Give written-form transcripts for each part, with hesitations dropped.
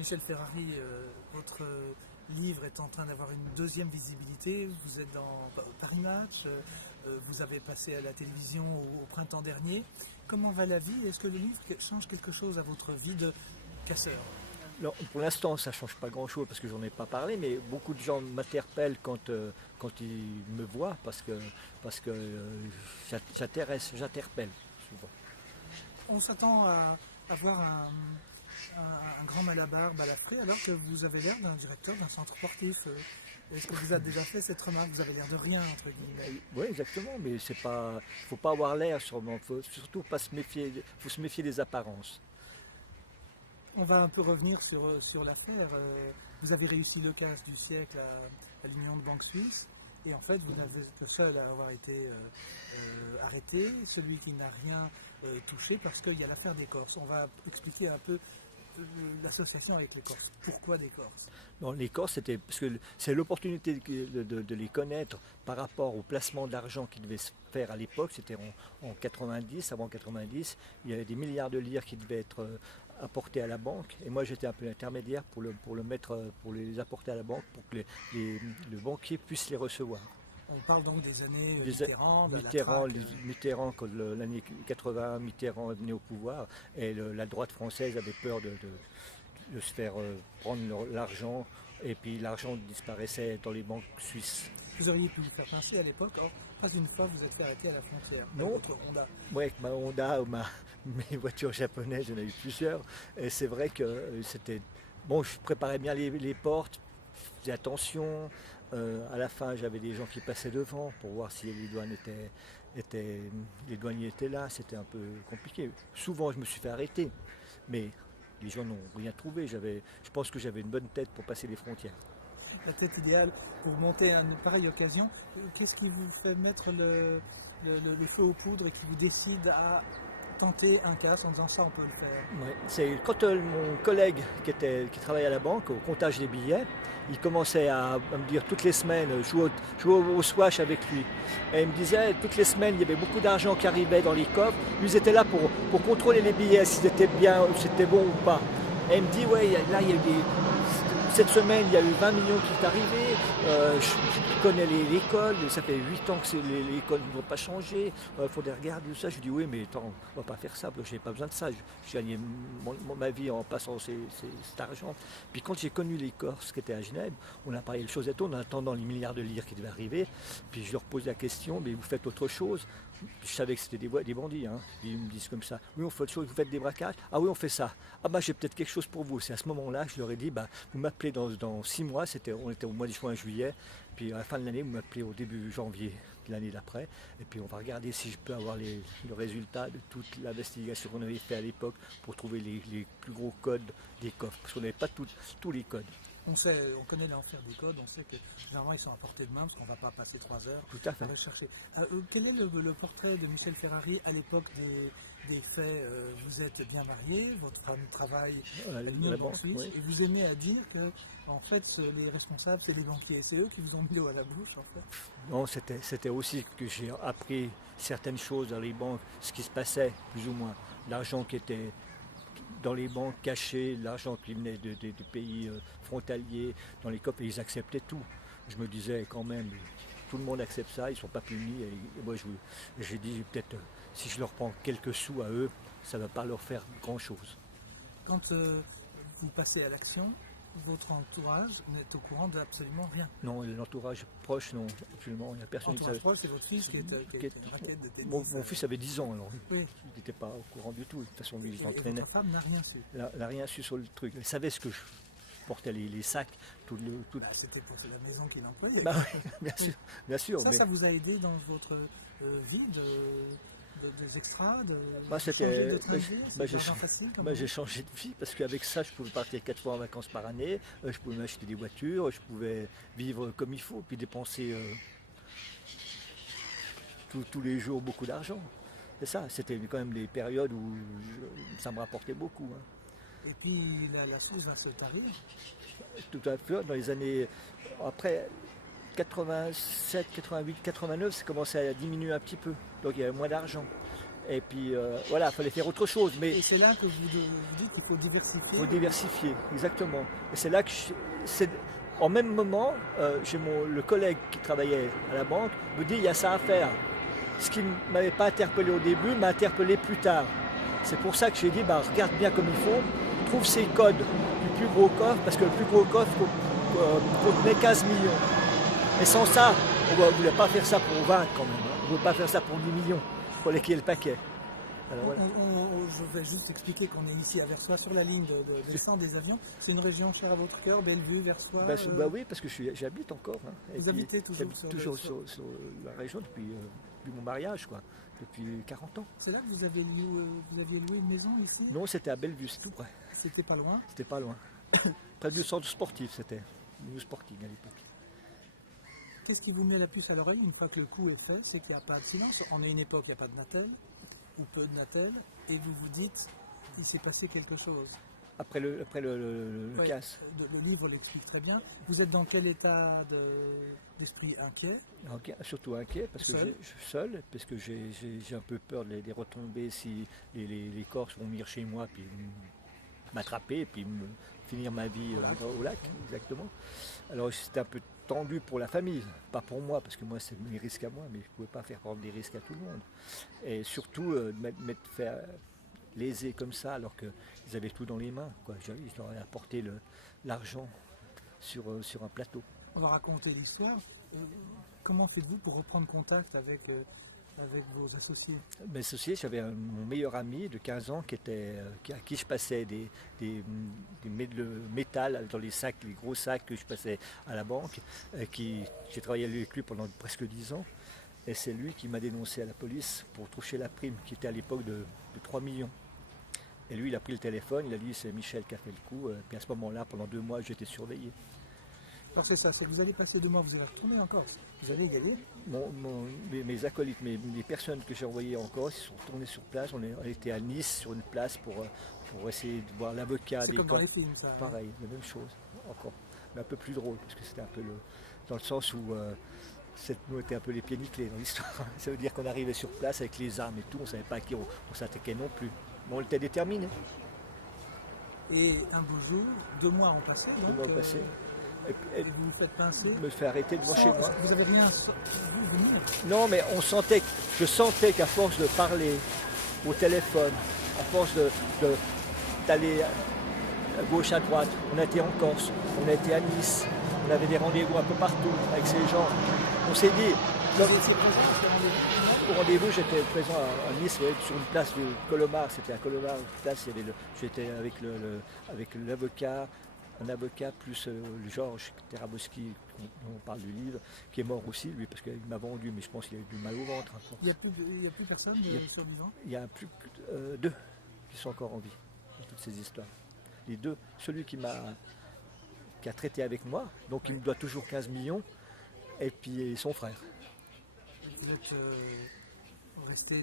Michel Ferrari, votre livre est en train d'avoir une deuxième visibilité. Vous êtes dans Paris Match, vous avez passé à la télévision au printemps dernier. Comment va la vie? Est-ce que le livre change quelque chose à votre vie de casseur? Alors, pour l'instant, ça ne change pas grand-chose parce que j'en ai pas parlé, mais beaucoup de gens m'interpellent quand ils me voient parce que j'interpelle souvent. On s'attend à voir un grand malabar balafré alors que vous avez l'air d'un directeur d'un centre sportif. Est-ce que vous avez déjà fait cette remarque? Vous avez l'air de rien, entre guillemets. Oui, exactement, mais c'est pas, faut pas avoir l'air sûrement, faut surtout pas se méfier, faut se méfier des apparences. On va un peu revenir sur l'affaire. Vous avez réussi le casse du siècle à l'Union de banques suisses. Et en fait, vous êtes le seul à avoir été arrêté, celui qui n'a rien touché, parce qu'il y a l'affaire des Corses. On va expliquer un peu l'association avec les Corses. Pourquoi des Corses? Non, les Corses, c'était parce que c'est l'opportunité de les connaître par rapport au placement d'argent qui devait se faire à l'époque. C'était en 90, avant 90, il y avait des milliards de lire qui devaient être apportés à la banque. Et moi, j'étais un peu l'intermédiaire pour les apporter à la banque pour que le banquier puisse les recevoir. On parle donc des années Mitterrand, quand l'année 80, Mitterrand est venu au pouvoir et la droite française avait peur de se faire prendre l'argent et puis l'argent disparaissait dans les banques suisses. Vous auriez pu vous faire pincer à l'époque, or, pas une fois vous êtes fait arrêter à la frontière. Non, votre Honda. Oui, avec ma Honda ou mes voitures japonaises, j'en ai eu plusieurs. Et c'est vrai que c'était. Bon, je préparais bien les portes, je faisais attention. À la fin, j'avais des gens qui passaient devant pour voir si les douaniers étaient là. C'était un peu compliqué. Souvent, je me suis fait arrêter, mais les gens n'ont rien trouvé. Je pense que j'avais une bonne tête pour passer les frontières. La tête idéale pour monter à une pareille occasion. Qu'est-ce qui vous fait mettre le feu aux poudres et qui vous décide à tenter un casse en disant ça on peut le faire? Ouais, c'est quand mon collègue qui travaillait à la banque, au comptage des billets, il commençait à me dire toutes les semaines, je jouais au squash avec lui. Et il me disait toutes les semaines, il y avait beaucoup d'argent qui arrivait dans les coffres. Lui, ils étaient là pour contrôler les billets, s'ils étaient bien, c'était bon ou pas. Et il me dit, ouais, là, il y a eu cette semaine, il y a eu 20 millions qui sont arrivés. Je connais l'école, ça fait 8 ans que l'école ne va pas changer. Il faudrait regarder tout ça. Je dis oui, mais attends, on ne va pas faire ça, parce que je n'ai pas besoin de ça. Je gagnais ma vie en passant cet argent. Puis quand j'ai connu les Corses qui étaient à Genève, on a parlé de choses et tout, en attendant les milliards de lire qui devaient arriver. Puis je leur pose la question, mais vous faites autre chose? Je savais que c'était des bandits, hein. Ils me disent comme ça, oui on fait autre chose, vous faites des braquages? Ah oui on fait ça. Ah bah j'ai peut-être quelque chose pour vous. C'est à ce moment-là que je leur ai dit, bah, vous m'appelez dans 6 mois, on était au mois de juin, juillet, puis à la fin de l'année vous m'appelez au début janvier de l'année d'après, et puis on va regarder si je peux avoir le résultat de toute l'investigation qu'on avait fait à l'époque pour trouver les plus gros codes des coffres, parce qu'on n'avait pas tous les codes. On connaît l'enfer des codes, on sait que généralement ils sont à portée de main parce qu'on ne va pas passer 3 heures Tout à fait. à rechercher. Quel est le portrait de Michel Ferrari à l'époque des faits? Vous êtes bien marié, votre femme travaille à l'Union de banques suisses, oui. Et vous aimez à dire que en fait les responsables c'est les banquiers, c'est eux qui vous ont mis l'eau à la bouche en fait. Non, c'était aussi que j'ai appris certaines choses dans les banques, ce qui se passait plus ou moins, l'argent qui était dans les banques cachées, l'argent qui venait des pays frontaliers, dans les coffres, et ils acceptaient tout. Je me disais quand même, tout le monde accepte ça, ils ne sont pas punis. Et moi, j'ai dit peut-être, si je leur prends quelques sous à eux, ça ne va pas leur faire grand-chose. Quand vous passez à l'action, votre entourage n'est au courant d'absolument rien. Non, l'entourage proche, non, absolument. Il n'y a personne qui savait. L'entourage proche, c'est votre fils qui est une raquette de tennis. Mon fils avait 10 ans, alors oui. Il n'était pas au courant du tout. De toute façon, lui, il s'entraînait. Et votre femme n'a rien su? Elle n'a rien su sur le truc. Elle savait ce que je portais, les sacs. C'était pour la maison qu'il employait. Bah, oui, bien sûr. Ça vous a aidé dans votre vie des extras, j'ai changé de vie parce qu'avec ça je pouvais partir 4 fois en vacances par année, je pouvais m'acheter des voitures, je pouvais vivre comme il faut, puis dépenser tous les jours beaucoup d'argent. C'est ça, c'était quand même des périodes où ça me rapportait beaucoup. Hein. Et puis la source va se tarir. Tout à fait, dans les années après 87, 88, 89, ça commençait à diminuer un petit peu. Donc il y avait moins d'argent. Et puis voilà, il fallait faire autre chose. Mais Et c'est là que vous dites qu'il faut diversifier. il faut diversifier, exactement. Et c'est là que en même moment, le collègue qui travaillait à la banque me dit il y a ça à faire. Ce qui ne m'avait pas interpellé au début m'a interpellé plus tard. C'est pour ça que j'ai dit bah, regarde bien comme il faut, trouve ces codes du plus gros coffre, parce que le plus gros coffre contenait 15 millions. Et sans ça, on ne voulait pas faire ça pour 20 quand même. Hein. On ne voulait pas faire ça pour 10 millions, pour lesquels le paquet. Alors, voilà. Je vais juste expliquer qu'on est ici à Versoix, sur la ligne de descente des avions. C'est une région chère à votre cœur, Bellevue, Versoix. Bah oui, parce que j'habite encore. Hein. Vous habitez toujours sur la région depuis mon mariage, quoi, depuis 40 ans. C'est là que vous aviez loué une maison ici? Non, c'était à Bellevue, c'est tout près. C'était pas loin? C'était pas loin. Près du centre sportif, c'était. New Sporting à l'époque. Qu'est-ce qui vous met la puce à l'oreille une fois que le coup est fait? C'est qu'il n'y a pas de silence. On est une époque, il n'y a pas de Natel, ou peu de Natel, et vous vous dites qu'il s'est passé quelque chose. Après le casse. Le livre l'explique très bien. Vous êtes dans quel état d'esprit? Inquiet? Surtout inquiet, parce que je suis seul, parce que j'ai un peu peur des retombées si les Corses vont venir chez moi, puis m'attraper, et puis finir ma vie au lac, exactement. Alors c'était un peu tendu pour la famille, pas pour moi, parce que moi c'est mes risques à moi, mais je ne pouvais pas faire prendre des risques à tout le monde. Et surtout faire lésés comme ça, alors qu'ils avaient tout dans les mains, quoi. Je leur ai apporté l'argent sur un plateau. On va raconter l'histoire. Comment faites-vous pour reprendre contact avec vos associés? Mes associés, j'avais mon meilleur ami de 15 ans à qui je passais le métal dans les sacs, les gros sacs que je passais à la banque. J'ai travaillé avec lui pendant presque 10 ans. Et c'est lui qui m'a dénoncé à la police pour toucher la prime, qui était à l'époque de 3 millions. Et lui, il a pris le téléphone, il a dit c'est Michel qui a fait le coup. Puis à ce moment-là, pendant 2 mois, j'étais surveillé. Alors c'est ça, c'est que vous allez passer 2 mois, vous allez retourner en Corse. Vous allez y aller? Mes acolytes, les personnes que j'ai envoyées en Corse, ils sont retournés sur place. On était à Nice sur une place pour essayer de voir l'avocat. C'est comme dans les films, ça. Pareil, la même chose, encore. Mais un peu plus drôle, parce que c'était un peu dans le sens où nous était un peu les pieds nickelés dans l'histoire. Ça veut dire qu'on arrivait sur place avec les armes et tout, on ne savait pas à qui on s'attaquait non plus. Mais on était déterminés. Et un beau jour, 2 mois ont passé. 2 mois ont passé. Et vous vous faites pincer. Me fait arrêter devant chez moi. Vous avez rien vu venir? Non, mais je sentais qu'à force de parler au téléphone, à force d'aller à gauche, à droite, on a été en Corse, on a été à Nice, on avait des rendez-vous un peu partout avec ces gens. On s'est dit, au rendez-vous, j'étais présent à Nice, sur une place de Colomar, c'était à Colomar, j'étais avec l'avocat, un avocat plus Georges Terabowski, dont on parle du livre, qui est mort aussi, lui, parce qu'il m'a vendu, mais je pense qu'il a eu du mal au ventre. Hein. Il n'y a plus personne survivant? Il y a plus que 2 qui sont encore en vie, dans toutes ces histoires. Les 2, celui qui a traité avec moi, donc il me doit toujours 15 millions, et puis son frère. Vous êtes resté...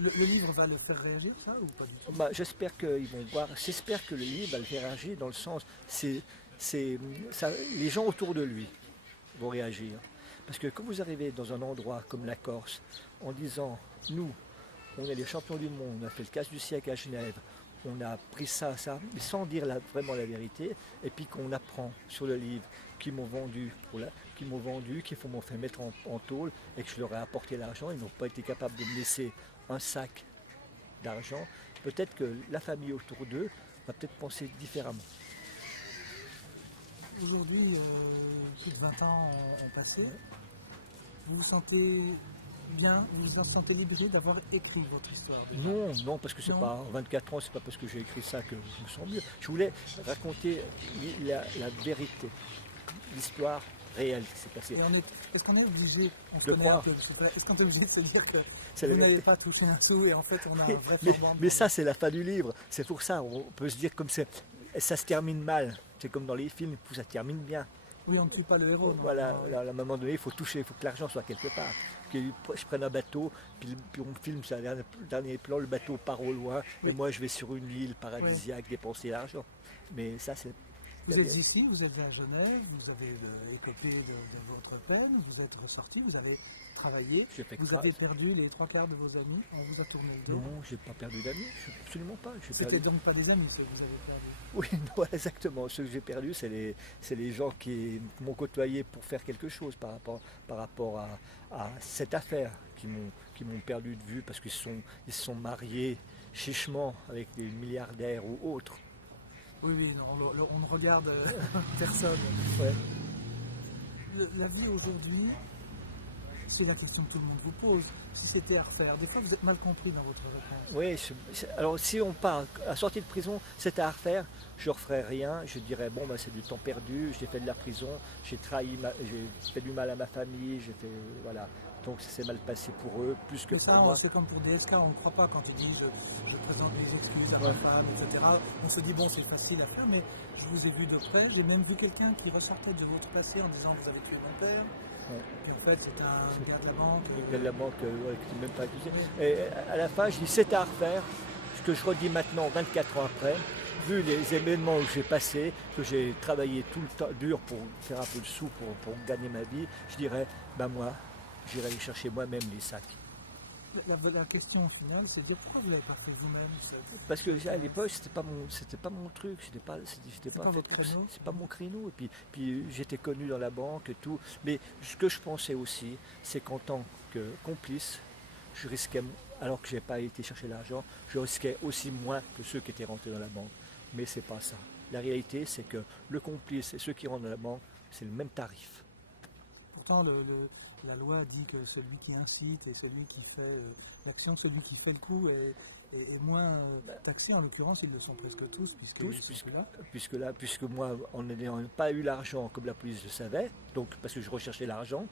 Le livre va le faire réagir, ça, ou pas du tout? J'espère qu'ils vont voir, j'espère que le livre va le faire réagir dans le sens, les gens autour de lui vont réagir. Parce que quand vous arrivez dans un endroit comme la Corse, en disant, nous, on est les champions du monde, on a fait le casse du siècle à Genève, on a pris ça, mais sans dire vraiment la vérité, et puis qu'on apprend sur le livre qu'ils m'ont vendu, qu'ils m'ont fait mettre en tôle, et que je leur ai apporté l'argent, ils n'ont pas été capables de me laisser un sac d'argent, peut-être que la famille autour d'eux va peut-être penser différemment. Aujourd'hui, plus de 20 ans ont passé. Vous vous sentez bien, vous vous sentez libéré d'avoir écrit votre histoire? Non, parce que c'est pas en 24 ans, c'est pas parce que j'ai écrit ça que je me sens mieux. Je voulais raconter la vérité, l'histoire réelle qui s'est passée. Est-ce qu'on est obligé, est-ce qu'on est obligé de se dire que vous n'avez pas touché un sou et en fait on a un vrai format? Mais ça c'est la fin du livre, c'est pour ça, on peut se dire comme ça se termine mal, c'est comme dans les films, ça termine bien. Oui, on ne tue pas le héros. Voilà, à un moment donné, il faut toucher, il faut que l'argent soit quelque part. Que je prenne un bateau, puis on filme sur le dernier plan, le bateau part au loin, et moi je vais sur une île paradisiaque dépenser l'argent. Mais ça c'est... Vous êtes ici, vous êtes à Genève, vous avez écopé de votre peine, vous êtes ressorti, vous avez travaillé, vous avez perdu les 3/4 de vos amis, on vous a tourné le dos. Non, j'ai pas perdu d'amis, absolument pas. C'était donc pas des amis, c'est que vous avez perdu. Oui, non, exactement. Ceux que j'ai perdus, c'est les gens qui m'ont côtoyé pour faire quelque chose par rapport à cette affaire, qui m'ont perdu de vue parce qu'ils se sont mariés chichement avec des milliardaires ou autres. Oui, oui, non, on ne regarde personne. Ouais. La vie aujourd'hui, c'est la question que tout le monde vous pose. Si c'était à refaire, des fois vous êtes mal compris dans votre réponse. Oui, alors si on part à sortie de prison, c'était à refaire, je ne referais rien, je dirais bon, bah, c'est du temps perdu, j'ai fait de la prison, j'ai fait du mal à ma famille, voilà. Donc ça s'est mal passé pour eux, plus que mais ça, pour moi. C'est comme pour DSK, on ne croit pas quand ils disent je présente des excuses à ma femme, etc. On se dit bon, c'est facile à faire, mais je vous ai vu de près, j'ai même vu quelqu'un qui ressortait de votre passé en disant vous avez tué mon père. Ouais. Et en fait, c'est un gars de la banque. Un gars de la banque qui n'est même pas accusé. Et à la fin, je dis c'est à refaire. Ce que je redis maintenant, 24 ans après, vu les événements où j'ai passé, que j'ai travaillé tout le temps dur pour faire un peu de sous, pour gagner ma vie, je dirais, ben moi, j'irai aller chercher moi-même les sacs. La question finale, c'est de dire pourquoi vous ne l'avez pas fait vous-même? Parce que à l'époque, c'était pas mon truc, c'est pas mon créneau. Et puis j'étais connu dans la banque et tout. Mais ce que je pensais aussi, c'est qu'en tant que complice, je risquais, alors que je n'ai pas été chercher l'argent, je risquais aussi moins que ceux qui étaient rentrés dans la banque. Mais c'est pas ça. La réalité, c'est que le complice et ceux qui rentrent dans la banque, c'est le même tarif. Pourtant, la loi dit que celui qui incite et celui qui fait l'action, celui qui fait le coup est moins taxé. En l'occurrence, ils le sont presque tous. Puisque moi, en n'ayant pas eu l'argent comme la police le savait, donc parce que je recherchais l'argent,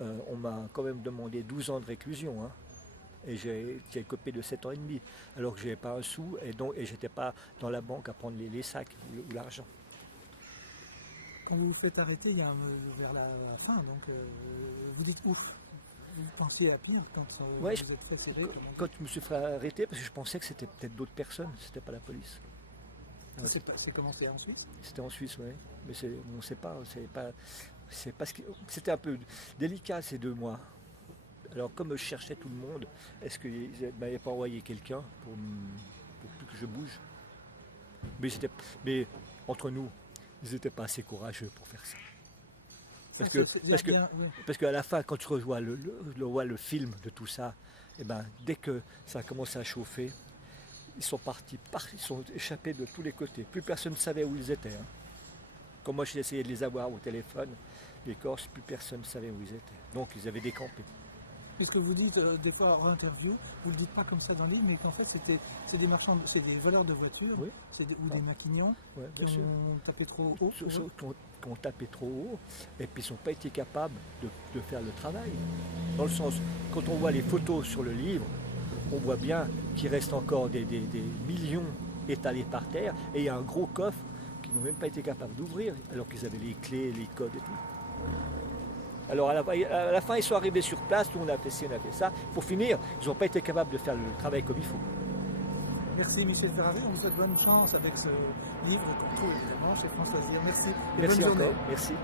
on m'a quand même demandé 12 ans de réclusion. Hein, et j'ai écopé de 7 ans et demi, alors que je n'avais pas un sou et je n'étais pas dans la banque à prendre les sacs ou l'argent. Quand vous vous faites arrêter, il y a vers la fin, donc vous dites ouf. Vous pensiez à pire quand vous êtes fait serrer? Quand je me suis fait arrêter, parce que je pensais que c'était peut-être d'autres personnes, c'était pas la police. C'est commencé en Suisse? C'était en Suisse, oui. Mais on ne sait pas, c'était un peu délicat ces 2 mois. Alors comme je cherchais tout le monde, est-ce qu'ils ne m'avaient pas envoyé quelqu'un pour plus que je bouge? Mais entre nous, ils n'étaient pas assez courageux pour faire ça. Parce qu'à la fin, quand tu revois le film de tout ça, et ben, dès que ça a commencé à chauffer, ils sont partis, ils sont échappés de tous les côtés. Plus personne ne savait où ils étaient. Hein. Quand moi j'ai essayé de les avoir au téléphone, les Corses, plus personne ne savait où ils étaient. Donc ils avaient décampé. Puisque vous dites des fois en interview, vous ne le dites pas comme ça dans le livre, mais qu'en fait c'est des marchands, c'est des voleurs de voitures, oui. Ou des maquignons qui ont tapé trop haut. Qui ont tapé trop haut et puis ils n'ont pas été capables de faire le travail. Dans le sens, quand on voit les photos sur le livre, on voit bien qu'il reste encore des millions étalés par terre et il y a un gros coffre qu'ils n'ont même pas été capables d'ouvrir alors qu'ils avaient les clés, les codes et tout. Alors à la fin, ils sont arrivés sur place, nous on a fait ci, on a fait ça. Pour finir, ils n'ont pas été capables de faire le travail comme il faut. Merci Michel Ferrari, on vous souhaite bonne chance avec ce livre qu'on trouve évidemment chez François Zier. Merci. Merci encore, merci.